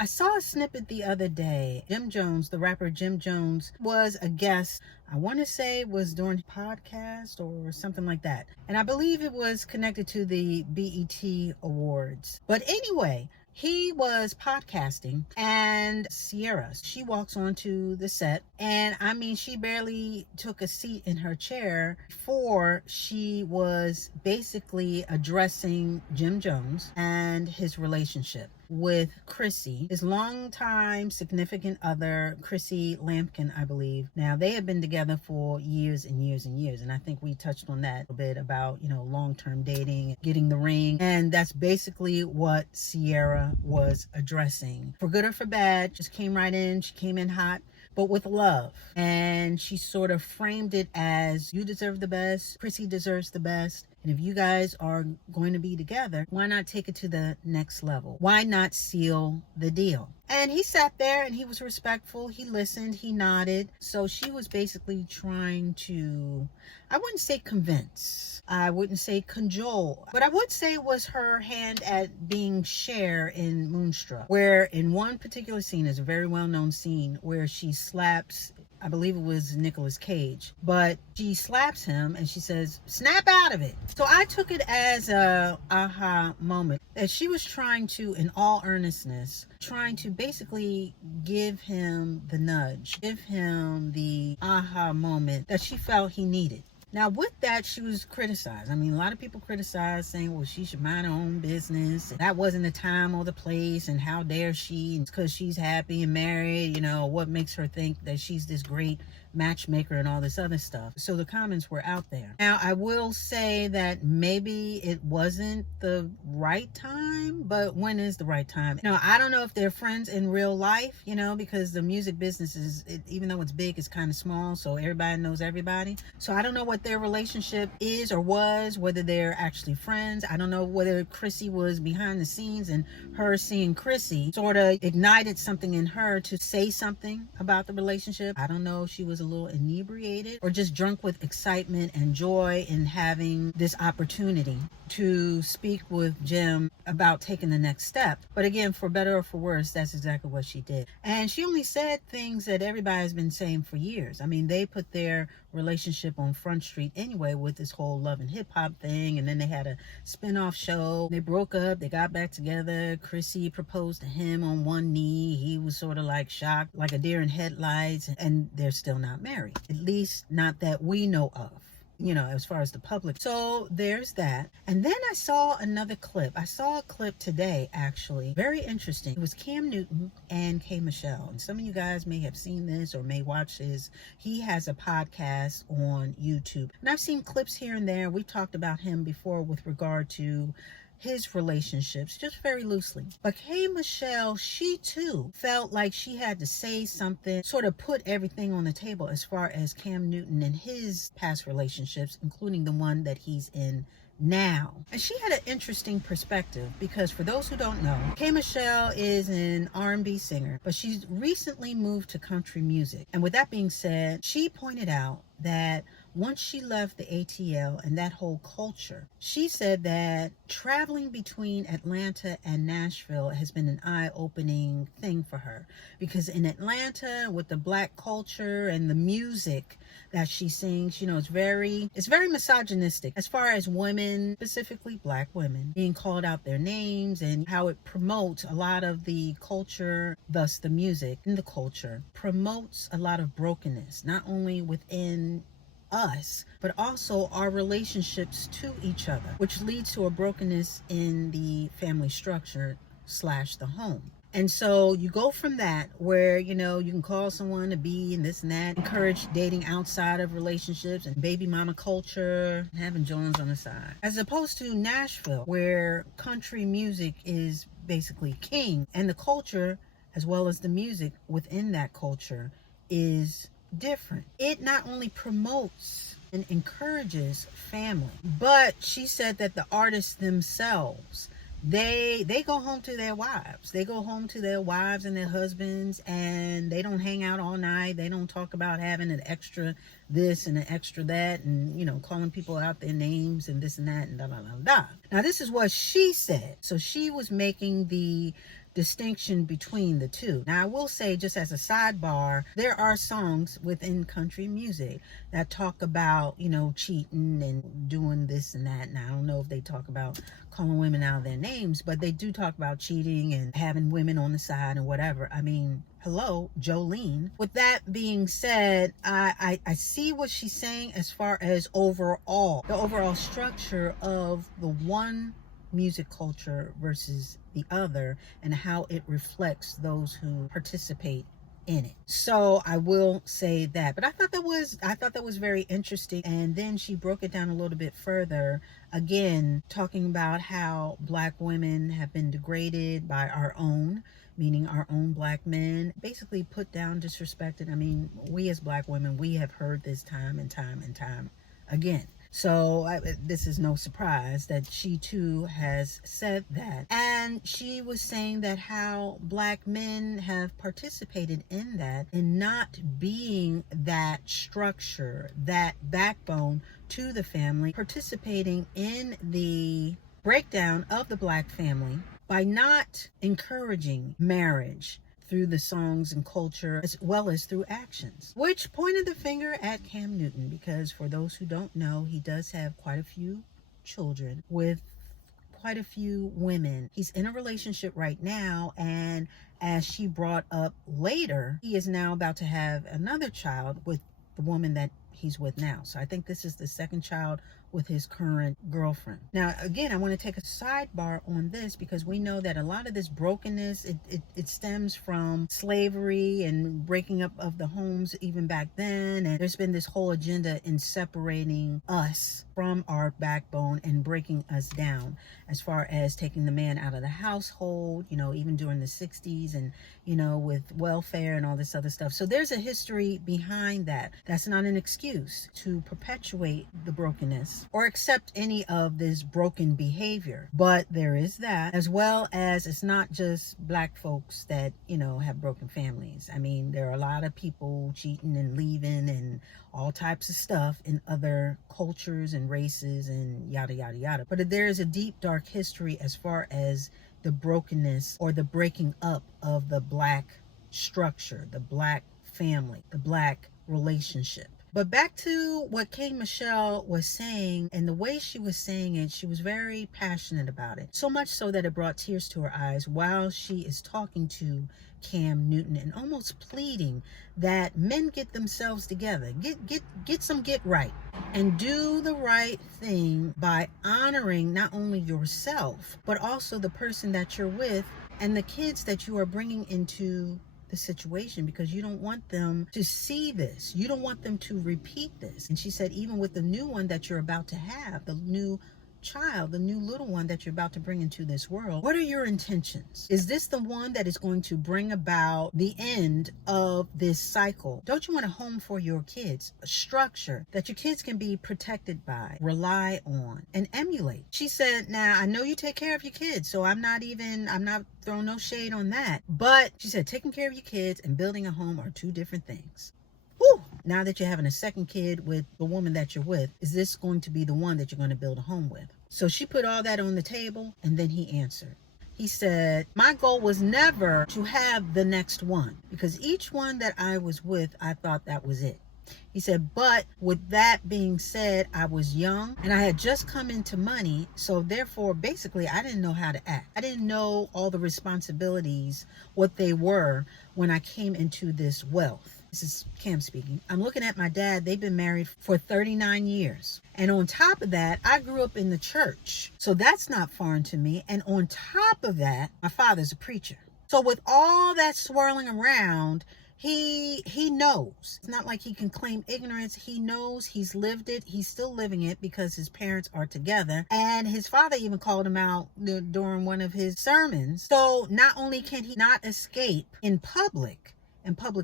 I saw a snippet the other day. Jim Jones, the rapper Jim Jones, was a guest. I want to say it was during a podcast or something like that. And I believe it was connected to the BET Awards. But anyway, he was podcasting, and Ciara, she walks onto the set, and I mean, she barely took a seat in her chair before she was basically addressing Jim Jones and his relationship with Chrissy, his longtime significant other, Chrissy Lampkin, I believe. Now, they have been together for years and years and years, and I think we touched on that a bit about, long-term dating, getting the ring, and that's basically what Ciara was addressing. For good or for bad, just came right in. She came in hot, but with love. And she sort of framed it as, you deserve the best, Chrissy deserves the best. And if you guys are going to be together, why not take it to the next level? Why not seal the deal? And he sat there and he was respectful. He listened, he nodded. So she was basically trying to, I wouldn't say convince, I wouldn't say cajole, but I would say it was her hand at being Cher in Moonstruck, where in one particular scene, is a very well-known scene where she slaps, I believe it was Nicolas Cage, but she slaps him and she says, snap out of it. So I took it as a aha moment that she was trying to, in all earnestness, trying to basically give him the nudge, give him the aha moment that she felt he needed. Now, with that, she was criticized. I mean, a lot of people criticized, saying, well, she should mind her own business. That wasn't the time or the place, and how dare she? It's because she's happy and married. What makes her think that she's this great matchmaker and all this other stuff? So the comments were out there. Now, I will say that maybe it wasn't the right time, but when is the right time? I don't know if they're friends in real life, because the music business is, even though it's big, it's kind of small, so everybody knows everybody. So I don't know what their relationship is or was, whether they're actually friends. I don't know whether Chrissy was behind the scenes and her seeing Chrissy sort of ignited something in her to say something about the relationship. I don't know if she was a little inebriated or just drunk with excitement and joy in having this opportunity to speak with Jim about taking the next step. But again, for better or for worse, that's exactly what she did. And she only said things that everybody has been saying for years. I mean, they put their relationship on Front Street anyway with this whole love and hip hop thing, and then they had a spin-off show. They broke up, they got back together. Chrissy proposed to him on one knee. He was sort of like shocked, like a deer in headlights, and they're still not married, at least not that we know of, as far as the public. So there's that. And then I saw another clip. I saw a clip today, actually. Very interesting. It was Cam Newton and K. Michelle. And some of you guys may have seen this or may watch his. He has a podcast on YouTube. And I've seen clips here and there. We've talked about him before with regard to his relationships, just very loosely. But K. Michelle, she too felt like she had to say something, sort of put everything on the table as far as Cam Newton and his past relationships, including the one that he's in now. And she had an interesting perspective, because for those who don't know, K. Michelle is an R&B singer, but she's recently moved to country music. And with that being said, she pointed out that once she left the ATL and that whole culture, she said that traveling between Atlanta and Nashville has been an eye-opening thing for her, because in Atlanta, with the black culture and the music that she sings, it's very misogynistic as far as women, specifically black women, being called out their names, and how it promotes a lot of the culture, thus the music and the culture promotes a lot of brokenness, not only within us, but also our relationships to each other, which leads to a brokenness in the family structure / the home. And so you go from that, where, you can call someone a bee and this and that, encourage dating outside of relationships and baby mama culture, having Jones on the side, as opposed to Nashville, where country music is basically king, and the culture, as well as the music within that culture, is different. It not only promotes and encourages family, but she said that the artists themselves, they go home to their wives. They go home to their wives and their husbands, and they don't hang out all night. They don't talk about having an extra this and an extra that, and calling people out their names and this and that and da da da da. Now, this is what she said. So she was making the distinction between the two. Now, I will say, just as a sidebar, there are songs within country music that talk about, cheating and doing this and that. Now, I don't know if they talk about calling women out of their names, but they do talk about cheating and having women on the side and whatever. I mean, hello, Jolene. With that being said, I see what she's saying as far as the overall structure of the one music culture versus the other, and how it reflects those who participate in it. So I will say that. But I thought that was very interesting. And then she broke it down a little bit further, again talking about how Black women have been degraded by our own, meaning our own Black men, basically put down, disrespected. I mean, we as Black women, we have heard this time and time and time again. So this is no surprise that she too has said that. And she was saying that how Black men have participated in that, and not being that structure, that backbone to the family, participating in the breakdown of the Black family by not encouraging marriage through the songs and culture, as well as through actions, which pointed the finger at Cam Newton, because for those who don't know, he does have quite a few children with quite a few women. He's in a relationship right now, and as she brought up later, he is now about to have another child with the woman that he's with now. So I think this is the second child with his current girlfriend. Now, again, I want to take a sidebar on this, because we know that a lot of this brokenness, it stems from slavery and breaking up of the homes even back then. And there's been this whole agenda in separating us from our backbone and breaking us down, as far as taking the man out of the household, even during the 60s, and, with welfare and all this other stuff. So there's a history behind that. That's not an excuse to perpetuate the brokenness or accept any of this broken behavior. But there is that, as well as it's not just Black folks that, have broken families. I mean, there are a lot of people cheating and leaving and all types of stuff in other cultures and races and yada, yada, yada. But there is a deep, dark history as far as the brokenness or the breaking up of the Black structure, the Black family, the Black relationship. But back to what K. Michelle was saying, and the way she was saying it, she was very passionate about it. So much so that it brought tears to her eyes while she is talking to Cam Newton, and almost pleading that men get themselves together, get right, and do the right thing by honoring not only yourself, but also the person that you're with and the kids that you are bringing into the situation, because you don't want them to see this. You don't want them to repeat this. And she said, even with the new one that you're about to have, the new child, the new little one that you're about to bring into this world, what are your intentions? Is this the one that is going to bring about the end of this cycle? Don't you want a home for your kids, a structure that your kids can be protected by, rely on, and emulate? She said, now, I know you take care of your kids, so I'm not throwing no shade on that. But she said, taking care of your kids and building a home are two different things. Whew. Now that you're having a second kid with the woman that you're with, is this going to be the one that you're going to build a home with? So she put all that on the table, and then he answered. He said, my goal was never to have the next one, because each one that I was with, I thought that was it. He said, but with that being said, I was young and I had just come into money. So therefore, basically, I didn't know how to act. I didn't know all the responsibilities, what they were when I came into this wealth. This is Cam speaking. I'm looking at my dad. They've been married for 39 years. And on top of that, I grew up in the church. So that's not foreign to me. And on top of that, my father's a preacher. So with all that swirling around, he knows. It's not like he can claim ignorance. He knows, he's lived it. He's still living it because his parents are together. And his father even called him out during one of his sermons. So not only can he not escape in public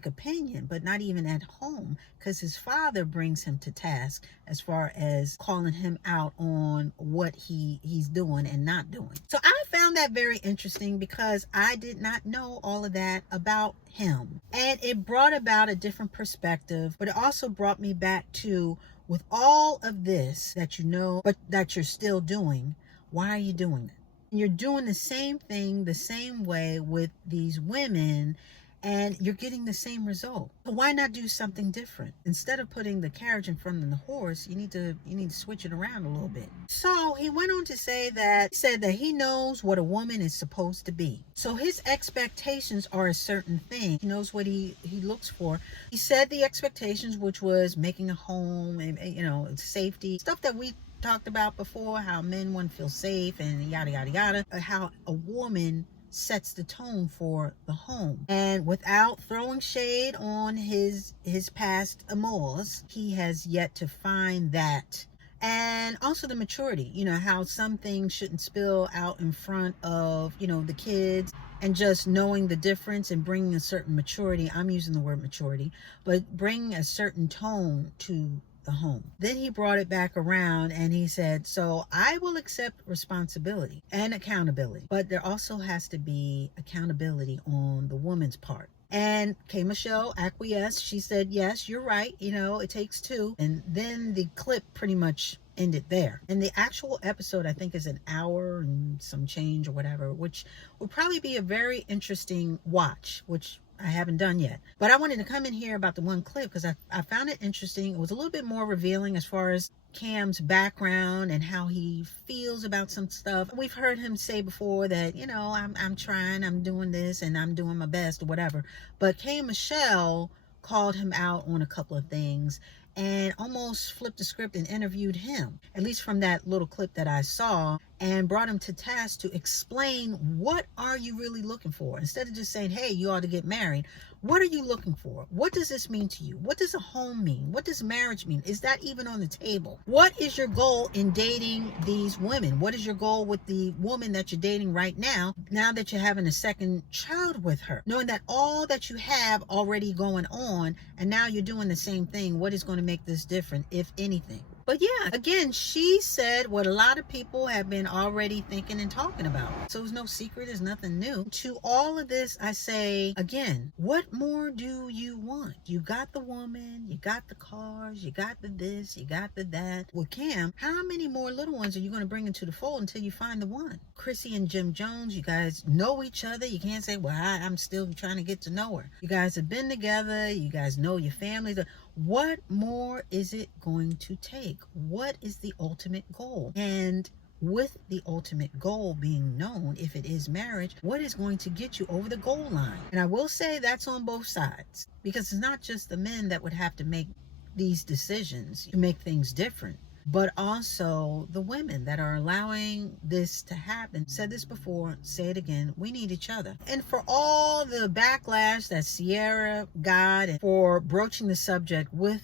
opinion, but not even at home, because his father brings him to task as far as calling him out on what he's doing and not doing. So I found that very interesting, because I did not know all of that about him. And it brought about a different perspective, but it also brought me back to, with all of this that you know, but that you're still doing, why are you doing it? You're doing the same thing the same way with these women, and you're getting the same result. So why not do something different? Instead of putting the carriage in front of the horse, you need to switch it around a little bit. So he went on to say that he knows what a woman is supposed to be. So his expectations are a certain thing. He knows what he looks for. He said the expectations, which was making a home and safety, stuff that we talked about before, how men want to feel safe and yada yada yada, how a woman sets the tone for the home. And without throwing shade on his past amours, he has yet to find that. And also the maturity, how some things shouldn't spill out in front of the kids, and just knowing the difference and bringing a certain maturity. I'm using the word maturity, but bringing a certain tone to the home. Then he brought it back around and he said, so I will accept responsibility and accountability, but there also has to be accountability on the woman's part. And K. Michelle acquiesced. She said, yes, you're right. It takes two. And then the clip pretty much ended there. And the actual episode, I think, is an hour and some change or whatever, which will probably be a very interesting watch, which I haven't done yet. But I wanted to come in here about the one clip because I found it interesting. It was a little bit more revealing as far as Cam's background and how he feels about some stuff. We've heard him say before that, I'm trying, I'm doing this, and I'm doing my best or whatever. But K and Michelle called him out on a couple of things and almost flipped the script and interviewed him, at least from that little clip that I saw, and brought him to task to explain, what are you really looking for? Instead of just saying, hey, you ought to get married, what are you looking for? What does this mean to you? What does a home mean? What does marriage mean? Is that even on the table? What is your goal in dating these women? What is your goal with the woman that you're dating right now that you're having a second child with her? Knowing that all that you have already going on, and now you're doing the same thing, what is going to make this different, if anything? But yeah, again, she said what a lot of people have been already thinking and talking about. So it's no secret, it's nothing new. To all of this, I say, again, what more do you want? You got the woman, you got the cars, you got the this, you got the that. With Cam, how many more little ones are you going to bring into the fold until you find the one? Chrissy and Jim Jones, you guys know each other. You can't say, well, I'm still trying to get to know her. You guys have been together. You guys know your families. What more is it going to take? What is the ultimate goal? And with the ultimate goal being known, if it is marriage, what is going to get you over the goal line? And I will say that's on both sides, because it's not just the men that would have to make these decisions to make things different, but also the women that are allowing this to happen. Said this before, say it again, we need each other. And for all the backlash that Ciara got and for broaching the subject with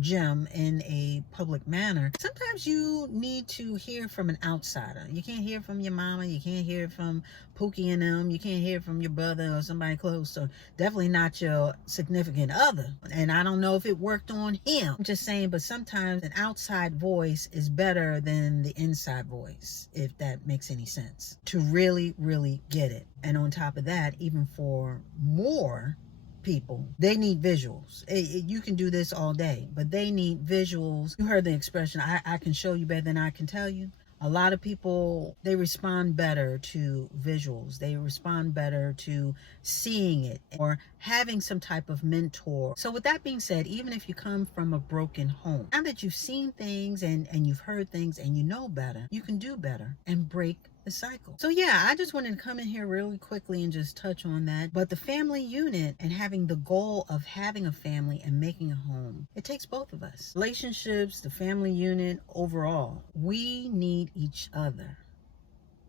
Jim in a public manner, sometimes you need to hear from an outsider. You can't hear from your mama, you can't hear from Pookie and them, you can't hear from your brother or somebody close, so definitely not your significant other. And I don't know if it worked on him, I'm just saying, but sometimes an outside voice is better than the inside voice, if that makes any sense, to really get it. And on top of that, even for more people, they need visuals. You can do this all day, but they need visuals. You heard the expression, I can show you better than I can tell you. A lot of people, they respond better to visuals. They respond better to seeing it or having some type of mentor. So with that being said, even if you come from a broken home, now that you've seen things and you've heard things and you know better, you can do better and break the cycle. So yeah, I just wanted to come in here really quickly and just touch on that. But the family unit and having the goal of having a family and making a home, it takes both of us. Relationships, the family unit, overall, we need each other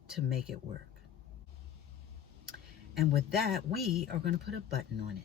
to make it work. And with that, we are going to put a button on it.